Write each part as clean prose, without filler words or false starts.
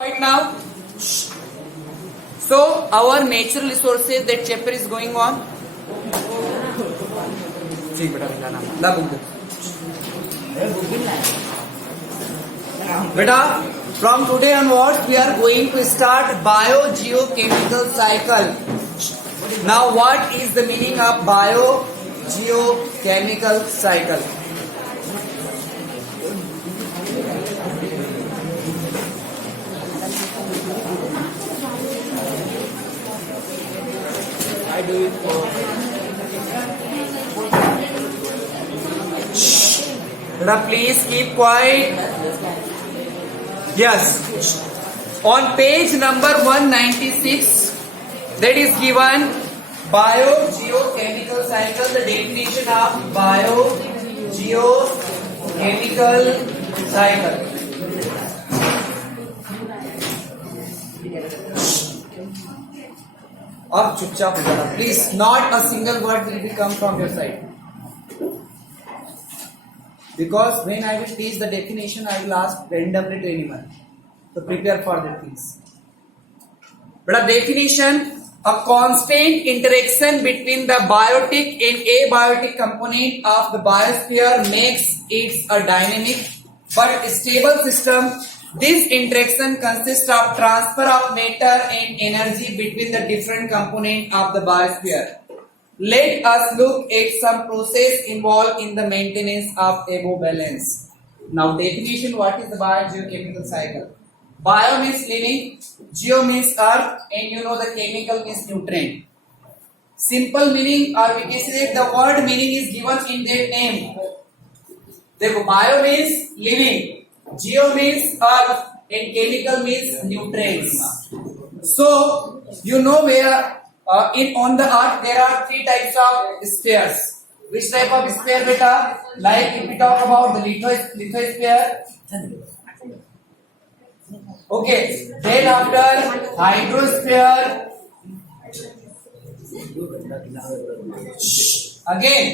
Right now, so our natural resources, that chapter is going on. Beta, from today onwards we are going to start biogeochemical cycle. Now what is the meaning of biogeochemical cycle? I do it for Beta, please keep quiet. Yes. On page number 196, that is given biogeochemical cycle, the definition of biogeochemical cycle. अब चुपचाप हो जाना please. Not a single word will be come from your side, because when I will teach the definition, I will ask randomly to anyone. So prepare for the things. But a definition: a constant interaction between the biotic and abiotic component of the biosphere makes it a dynamic but stable system. This interaction consists of transfer of matter and energy between the different components of the biosphere. Let us look at some process involved in the maintenance of above balance. Now definition: what is the biogeochemical cycle? Bio means living, geo means earth, and you know the chemical means nutrient. Simple meaning, or we can say the word meaning is given in that name. देखो, bio means living, geo means earth, and chemical means nutrients. So you know where on the earth there are three types of spheres. Which type of sphere, beta? Like if we talk about the lithosphere. Okay. Then after hydrosphere. Again,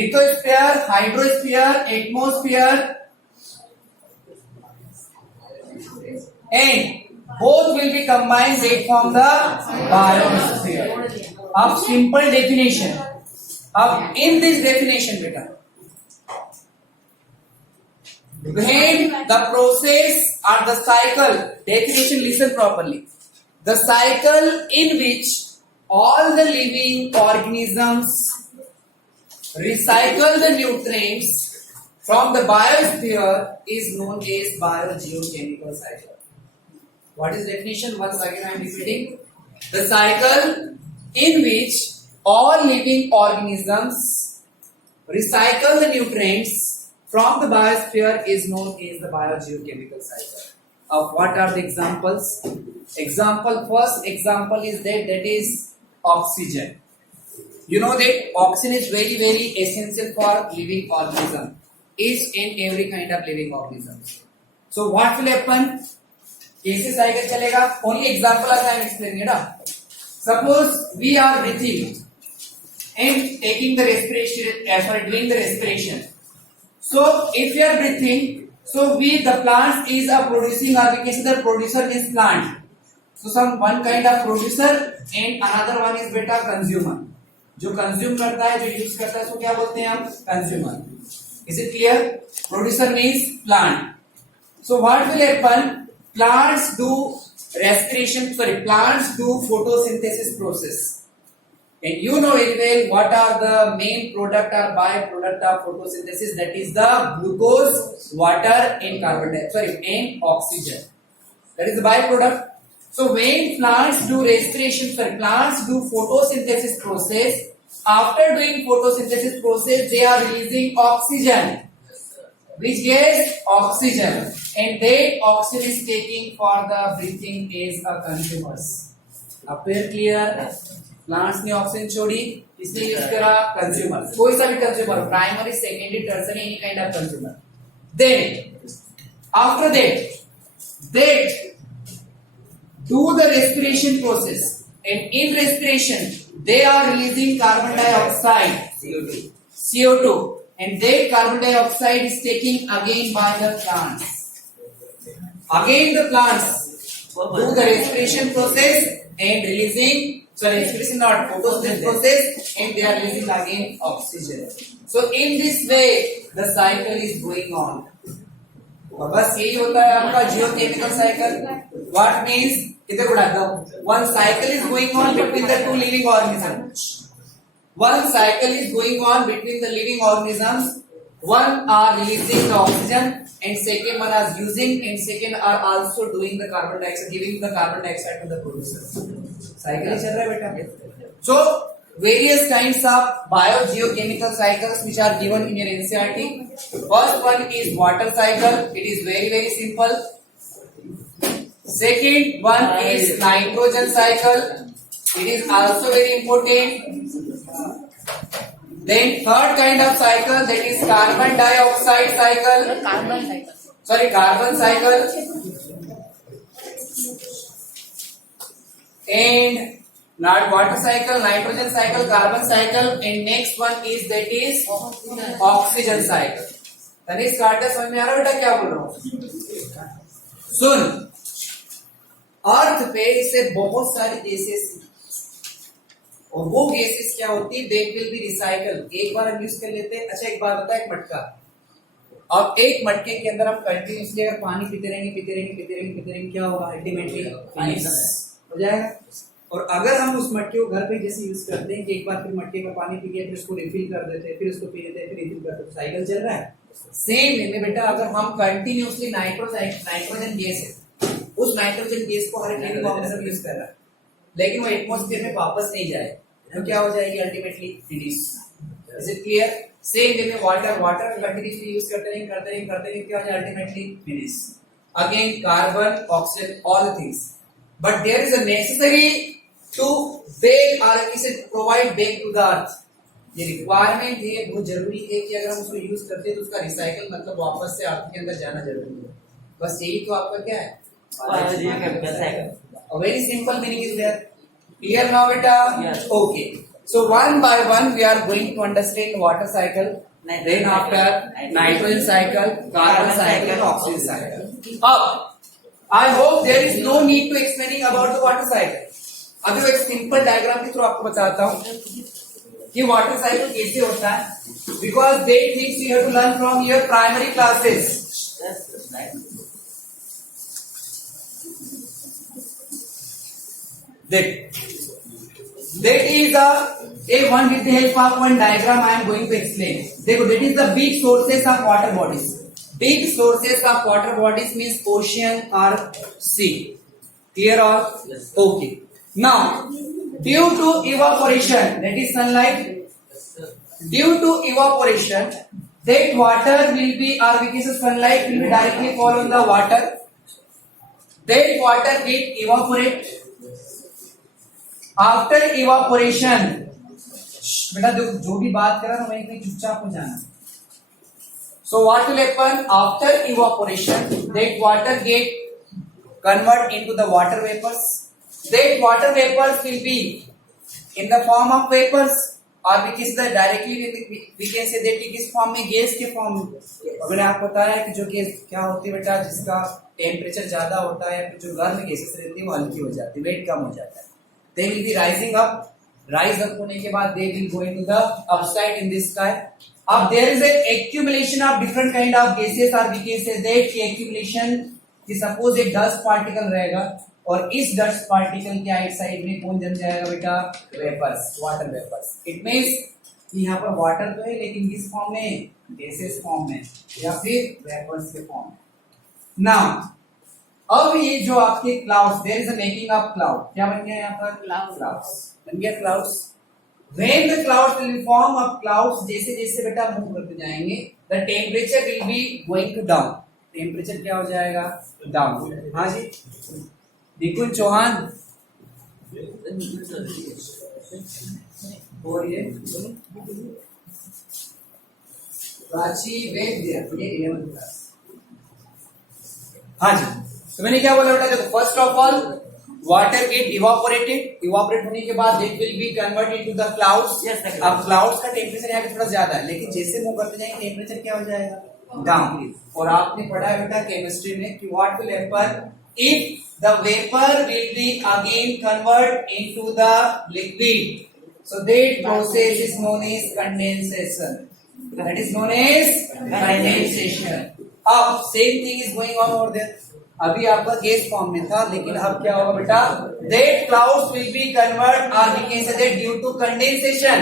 lithosphere, hydrosphere, atmosphere, and both will be combined, they form the biosphere. Of simple definition. Of in this definition, beta, when the process or the cycle, definition, listen properly. The cycle in which all the living organisms recycle the nutrients from the biosphere is known as biogeochemical cycle. What is definition? Once again I am repeating. The cycle in which all living organisms recycle the nutrients from the biosphere is known as the biogeochemical cycle. Of what are the examples? First example is that is oxygen. You know that oxygen is very essential for living organism. Each and every kind of living organism. So what will happen? कैसे cycle चलेगा? Only example as I am explaining it. Suppose we are breathing and taking the respiration, doing the respiration. So if we are breathing, so the plant is a producing, or we can say the producer is plant. So one kind of producer and another one is beta consumer. जो consume करता है, जो use करता है, उसको क्या बोलते हैं हम? Consumer. Is it clear? Producer means plant. So what will happen? Plants do photosynthesis process. And you know very well what are the main product or byproduct of photosynthesis, that is the glucose, water and and oxygen. That is the byproduct. So when plants do photosynthesis process, after doing photosynthesis process they are releasing oxygen. Which gas? Oxygen. And that oxygen is taking for the breathing as a consumers. Appear clear? Plants ने oxygen छोड़ी, किसने use करा? Consumer. कोई सा भी consumer, primary, secondary, tertiary, any kind of consumer. Then after that do the respiration process, and in respiration they are releasing carbon dioxide, CO2, and that carbon dioxide is taken again by the plants. Again the plants do the respiration process and releasing, sorry, respiration not photosynthesis process, and they are releasing again oxygen. So in this way the cycle is going on. और बस यही होता है आपका geochemical cycle. What means, इधर उड़ा दो, one cycle is going on between the two living organisms. One cycle is going on between the living organisms. One are releasing the oxygen and second one are using, and second are also doing the carbon dioxide, giving the carbon dioxide to the producer. Cycle चल रहा है बेटा. So various kinds of biogeochemical cycles which are given in your NCERT. First one is water cycle. It is very simple. Second one is nitrogen cycle. It is also very important. Then third kind of cycle, that is carbon dioxide cycle. Carbon cycle. And not water cycle, nitrogen cycle, carbon cycle, and next one is that is oxygen cycle. Tanishq काटा समझ में आ रहा बेटा क्या बोल रहा हूँ? सुन, अर्थ पे इसे बहुत सारी गैसेस, और वो गैसेस क्या होती है, दे विल बी रिसाइकल. एक बार हम यूज कर लेते हैं. अच्छा एक बात बता, एक मटका, अब एक मटके के अंदर हम कंटिन्यूसली अगर पानी पीते रहेंगे क्या होगा? अल्टीमेटली पानी हो जाएगा. और अगर हम उस मटके को घर पे जैसे यूज करते हैं कि एक बार फिर मटके का पानी पी गया, फिर उसको रिफिल कर देते हैं, फिर उसको पी लेते हैं, फिर रिफिल करते हैं, साइकिल चल रहा है. सेम वे में बेटा अगर हम कंटिन्यूसली नाइट्रोजन गैस है, उस नाइट्रोजन गैस को हर एक लिविंग ऑर्गेनिज्म यूज कर रहा है, लेकिन वो एटमॉस्फेयर में वापस नहीं जाए, तो क्या हो जाएगी? Ultimately finish. Is it clear? Same way में वाटर कंटिन्यूसली यूज करते रहेंगे क्या हो जाए? Ultimately finish. Again carbon, oxygen, all things. But there is a necessary to bake or इसे provide bake to the earth. ये रिक्वायरमेंट है, बहुत जरूरी है कि अगर हम उसको यूज करते हैं तो उसका रिसाइकल मतलब वापस से अर्थ के अंदर जाना जरूरी है. बस यही तो आपका क्या है? Very simple meaning is there. Clear now बेटा? Okay. So one by one we are going to understand water cycle, then after nitrogen cycle, carbon cycle, oxygen cycle. अब I hope there is no need to explaining about the water cycle. अभी वो एक simple diagram के through आपको बताता हूँ कि water cycle कैसे होता है, because they things you have to learn from your primary classes. That is a one with the help of one diagram I am going to explain. देखो, that is the big sources of water bodies. Big sources of water bodies means ocean or sea. Clear or? Yes. Okay. Now, due to evaporation, that is sunlight. Due to evaporation, that water will be, or because of sunlight will be directly fall on the water. That water get evaporate. After evaporation, बेटा जो भी बात कर रहा हूं वहीं पे चुपचाप हो जाना. So what will happen after evaporation? That water get convert into the water vapors. That water vapors will be in the form of vapors, or because the directly we can say that it is form में gas के form में. अगर आपको पता है कि जो gas क्या होती है बेटा, जिसका टेम्परेचर ज्यादा होता है, जो गर्म गैसेस रहती है वो हल्की हो जाती है, वेट कम हो जाता है. They will be rising up. Rise up होने के बाद they will go into the upside in this sky. अब there is a accumulation of different kind of gases, or we can say that की accumulation कि suppose एक dust particle रहेगा और इस dust particle के आइट साइड में कौन जम जाएगा बेटा? Vapors, water vapors. It means कि यहाँ पर water तो है लेकिन किस फॉर्म में? gases फॉर्म में या फिर vapors के फॉर्म में. Now अब ये जो आपके clouds, there is a making of cloud. क्या बन गया यहाँ पर? Clouds बन गया. clouds. When the clouds will form of clouds, जैसे जैसे बेटा मूव करते जाएंगे, the temperature will be going to down. Temperature क्या हो जाएगा? डाउन. हाँ जी, निकुंज चौहान और ये प्राची वैद्य, ये 11th क्लास. हाँ जी, तो मैंने क्या बोला बेटा? देखो, first of all water get evaporated. Evaporate होने के बाद it will be converted to the clouds. अब क्लाउड्स का टेम्परेचर यहाँ पे थोड़ा ज्यादा है, लेकिन जैसे मूव करते जाएंगे टेम्परेचर क्या हो जाएगा? डाउन. और आपने पढ़ा है बेटा केमिस्ट्री में कि what will happen if the vapor will be again convert into the liquid. So that process is known as condensation. That is known as condensation. अब same thing is going on over there. अभी आपका gas form में था, लेकिन अब क्या होगा बेटा? That clouds will be convert or we can say that due to condensation.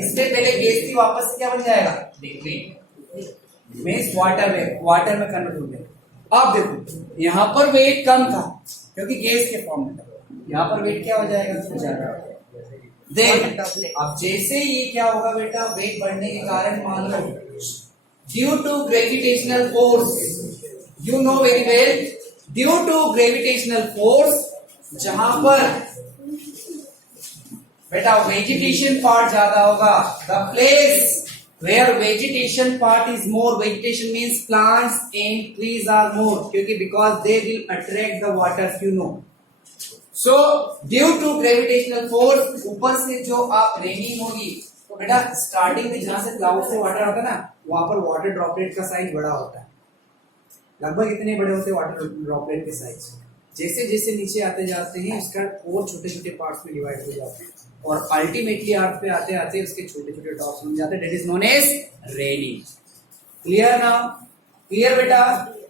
इससे पहले गैस थी, वापस से क्या बन जाएगा? लिक्विड मीन्स वाटर में कन्वर्ट हो गया। अब देखो यहाँ पर वेट कम था क्योंकि गैस के फॉर्म में था, यहाँ पर वेट क्या हो जाएगा? ज्यादा। देन अब जैसे ये क्या होगा बेटा? वेट बढ़ने के कारण मान लो due to gravitational force, you know very well, due to gravitational force, जहां पर बेटा वेजिटेशन पार्ट ज्यादा होगा, the place where vegetation part is more, vegetation means plants and trees are more, क्योंकि because they will attract the water, you know. So due to gravitational force, ऊपर से जो आप रेनिंग होगी, तो बेटा स्टार्टिंग में जहां से क्लाउड से वाटर आता है ना, वहां पर वाटर ड्रॉपलेट का साइज बड़ा होता है। लगभग इतने बड़े होते हैं वाटर ड्रॉपलेट के साइज। जैसे जैसे नीचे आते जाते हैं, इसका और छोटे छोटे पार्ट्स में डिवाइड हो जाते हैं, और अल्टीमेटली अर्थ पे आते आते उसके छोटे छोटे ड्रॉप्स बन जाते हैं। That is known as raining. Clear now? Clear बेटा?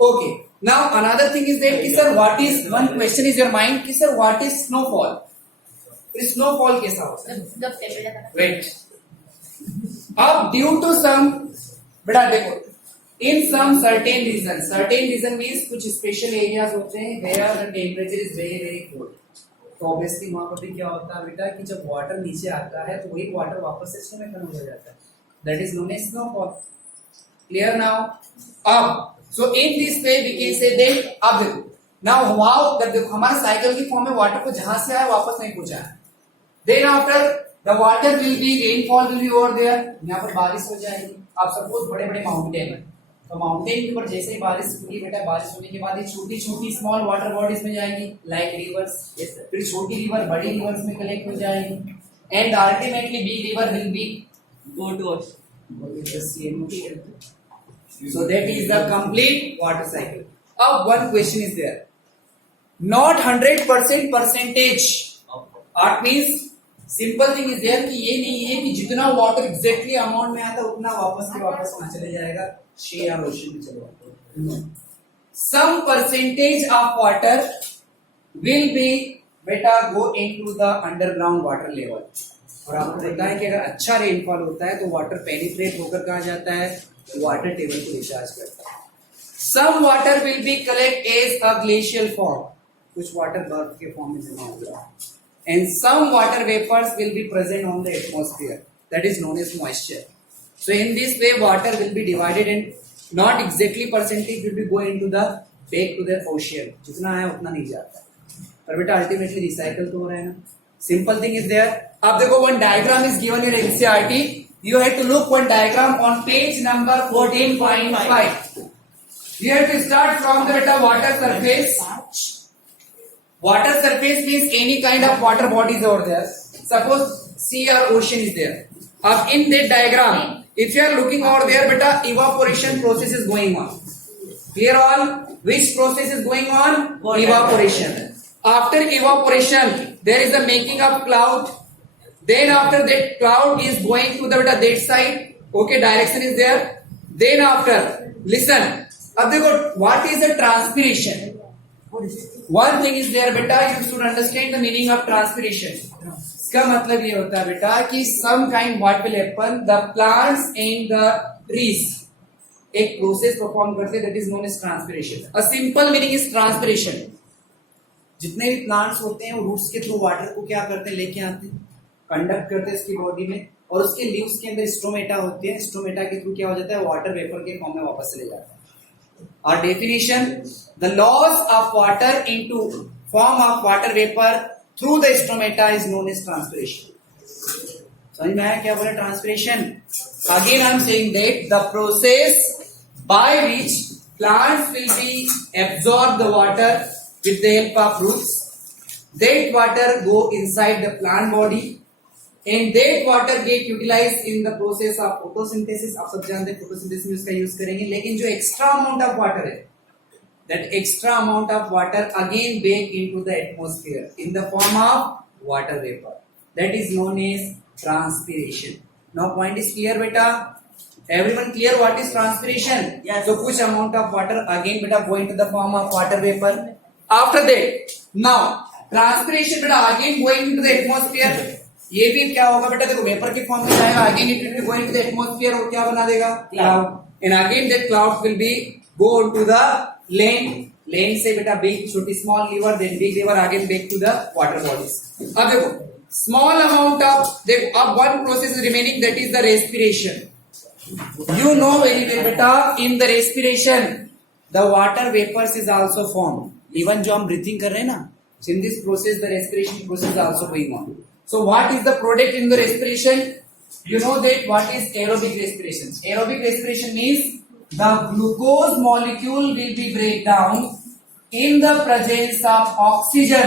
Okay. Now another thing is that कि sir what is, one question is your mind कि sir what is snowfall? Snowfall कैसा होता है? वेट। अब ड्यू टू सम, बेटा देखो, in some certain region means कुछ स्पेशल एरियाज होते हैं where the temperature is very very cold, तो ऑब्वियसली वहां पर भी क्या होता है बेटा कि जब वाटर नीचे आता है तो वही वाटर वापस से स्नो में कन्वर्ट हो जाता है। That is known as snowfall. Clear now? अब so in this way we can say that, अब देखो नाउ हाउ, देखो हमारे साइकिल की फॉर्म में वाटर को जहां से आया वापस नहीं पहुंचा है। Then after the water will be, rainfall will be over there, यहाँ पर बारिश हो जाएगी। अब सपोज बड़े बड़े माउंटेन है, तो माउंटेन के ऊपर जैसे ही बारिश होगी बेटा, बारिश होने के बाद ये छोटी छोटी स्मॉल वाटर बॉडीज में जाएंगी लाइक रिवर्स, फिर छोटी रिवर बड़ी रिवर्स में कलेक्ट हो जाएगी, and ultimately big river will be go to the same ocean. So that is the complete water cycle. अब one question is there, not 100% percentage, art means simple thing is there कि ये नहीं है कि जितना water exactly amount में आता उतना वापस के वापस वहां चले जाएगा, शेयर ओशन में चले जाएगा। Some percentage of water will be बेटा go into the underground water level, और आपको पता है कि अगर अच्छा रेनफॉल होता है तो वाटर पेनिट्रेट होकर कहा जाता है, वाटर टेबल को रिचार्ज करता है। Some water will be collect as a glacial form, कुछ वाटर बर्फ के फॉर्म में जमा होता है, and some water vapors will be present on the atmosphere, that is known as moisture. So in this way water will be divided and not exactly percentage will be going into the back to the ocean, जितना आया उतना नहीं जाता, पर बेटा ultimately recycle तो हो रहा है ना। Simple thing is there. अब देखो one diagram is given in NCERT, you have to look one diagram on page number 14.5. You have to start from the beta water surface. Water surface means any kind of water bodies over there. Suppose sea or ocean is there. Up in that diagram, if you are looking over there, beta evaporation process is going on. Clear all? Which process is going on? Evaporation. After evaporation, there is the making of cloud. Then after that cloud is going to the that side. Okay, direction is there. Then after, listen. अब देखो, what is the transpiration? One thing is there बेटा, you should understand the meaning of transpiration. इसका मतलब ये होता है बेटा कि some kind what will happen, the plants and the trees एक प्रोसेस परफॉर्म करते हैं, that is known as transpiration. A simple meaning is transpiration. जितने भी प्लांट्स होते हैं वो रूट्स के थ्रू वाटर को क्या करते हैं, लेके आते हैं, कंडक्ट करते हैं इसकी बॉडी में, और उसके लीव्स के अंदर स्ट्रोमेटा होते हैं, स्ट्रोमेटा के थ्रू क्या हो जाता है, वाटर वेपर के फॉर्म में वापस चले जाता है। Our definition, the loss of water into form of water vapor through the stromata is known as transpiration. समझ में आया क्या बोला transpiration? Again I am saying that the process by which plants will be absorb the water with the help of roots. That water go inside the plant body and that water get utilized in the process of photosynthesis. आप सब जानते हैं photosynthesis में इसका use करेंगे, लेकिन जो extra amount of water है that extra amount of water again bake into the atmosphere in the form of water vapor. That is known as transpiration. Now point is clear, beta? Everyone clear what is transpiration? Yes. So कुछ amount of water again beta go into the form of water vapor. After that, now transpiration beta again going into the atmosphere. ये भी क्या होगा बेटा? देखो vapour के form में जाएगा, again it will go into the atmosphere और क्या बना देगा? Cloud. And again that cloud will be go into the lane से बेटा बिग छोटी small river, then big river, again back to the water bodies. अब देखो स्मॉल अमाउंट ऑफ, देखो अब one process remaining, that is the respiration. You know very well beta, in the respiration the water vapors is also formed. Even जो हम breathing कर रहे हैं ना, in this process the respiration process is also going on. So what is the product in the respiration? You know that what is aerobic respiration? Aerobic respiration means the glucose molecule will be break down in the presence of oxygen.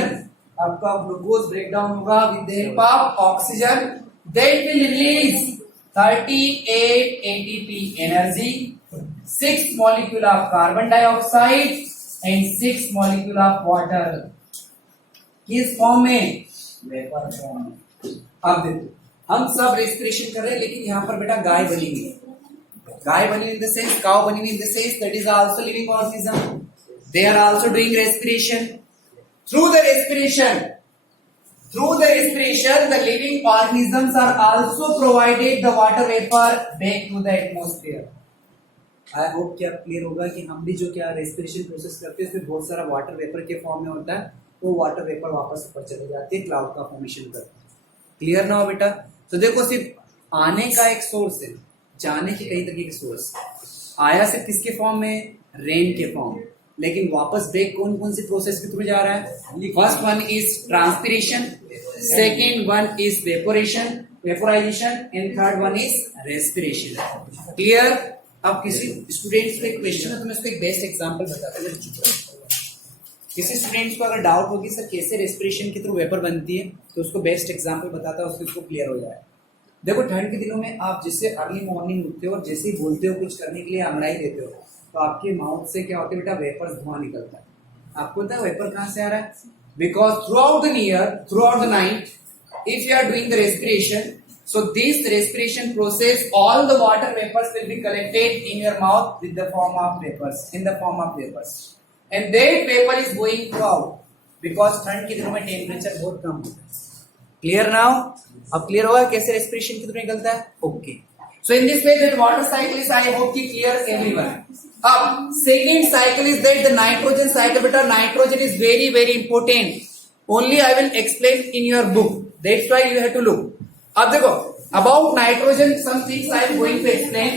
आपका glucose breakdown होगा with the help of oxygen, that will release 38 ATP energy, 6 molecule of carbon dioxide and 6 molecule of water. किस form में? Vapour form में. अब देखो हम सब respiration कर रहे हैं, लेकिन यहाँ पर बेटा गाय बनी हुई है. गाय बनी in the sense, cow bunny in the sense, that is also living organism. They are also doing respiration. Through the respiration, the living organisms are also provided the water vapor back to the atmosphere. I hope कि आप clear होगा कि हम भी जो क्या respiration process करते हैं उसमें बहुत सारा वाटर वेपर के फॉर्म में होता है, वो वाटर वेपर वापस ऊपर चले जाते हैं, क्लाउड का फॉर्मेशन करते हैं. क्लियर ना हो बेटा? तो देखो सिर्फ आने का एक सोर्स है, जाने के कई तरीके के सोर्स. आया सिर्फ किसके फॉर्म में? रेन के फॉर्म. लेकिन वापस बैक कौन कौन सी प्रोसेस के थ्रू जा रहा है? First one is transpiration, second one is vaporisation and third one is respiration. Clear? अब किसी स्टूडेंट्स को एक क्वेश्चन है तो मैं उसको एक बेस्ट एग्जांपल बताता हूँ. किसी स्टूडेंट्स को अगर डाउट होगी सर कैसे रेस्पिरेशन के थ्रू वेपर बनती है, तो उसको बेस्ट एग्जांपल बताता है, उसको क्लियर हो जाए. देखो ठंड के दिनों में आप जिससे अर्ली मॉर्निंग उठते हो और जैसे ही बोलते हो कुछ करने के लिए अंगड़ाई देते हो, तो आपके माउथ से क्या होता है बेटा? वेपर धुआं निकलता है. आपको पता है वेपर कहाँ से आ रहा है? Because throughout the night if you are doing the respiration, so this respiration process, all the water vapors will be collected in your mouth with the form of vapors, and that vapor is going throughout because ठंड के दिनों में temperature बहुत कम होता है. Clear now? अब clear होगा कैसे रेस्पिरेशन के थ्रू निकलता है? Okay. So in this way that water cycle is, I hope ki clear everyone. अब second cycle is that the nitrogen cycle. Beta nitrogen is very very important. Only I will explain in your book. That's why you have to look. अब देखो about nitrogen, some things I am going to explain.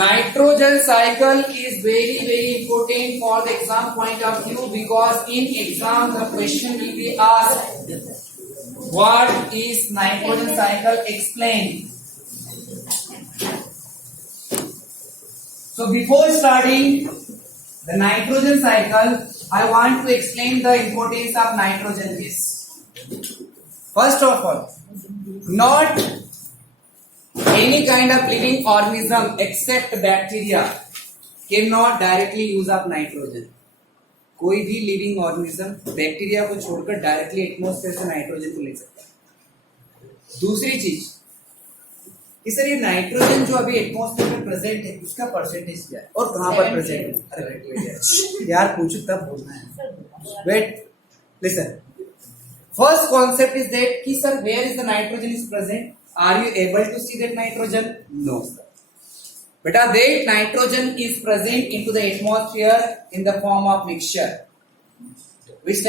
Nitrogen cycle is very very important for the exam point of view, because in exam the question will be asked, what is nitrogen cycle? Explain. So before starting the nitrogen cycle, I want to explain the importance of nitrogen gas. First of all, not any kind of living organism except bacteria cannot directly use up nitrogen. कोई भी living organism bacteria को छोड़कर directly atmosphere से nitrogen को ले सकता है. दूसरी चीज कि सर ये नाइट्रोजन जो अभी एटमॉस्फेयर में प्रेजेंट है उसका परसेंटेज क्या है और कहां पर प्रेजेंट है? अरे वेट यार पूछो तब बोलना है. Wait listen. First concept is that कि sir where is the nitrogen is present? Are you able to see that nitrogen? No sir. Beta that nitrogen is present into the atmosphere in the form of mixture. Which type?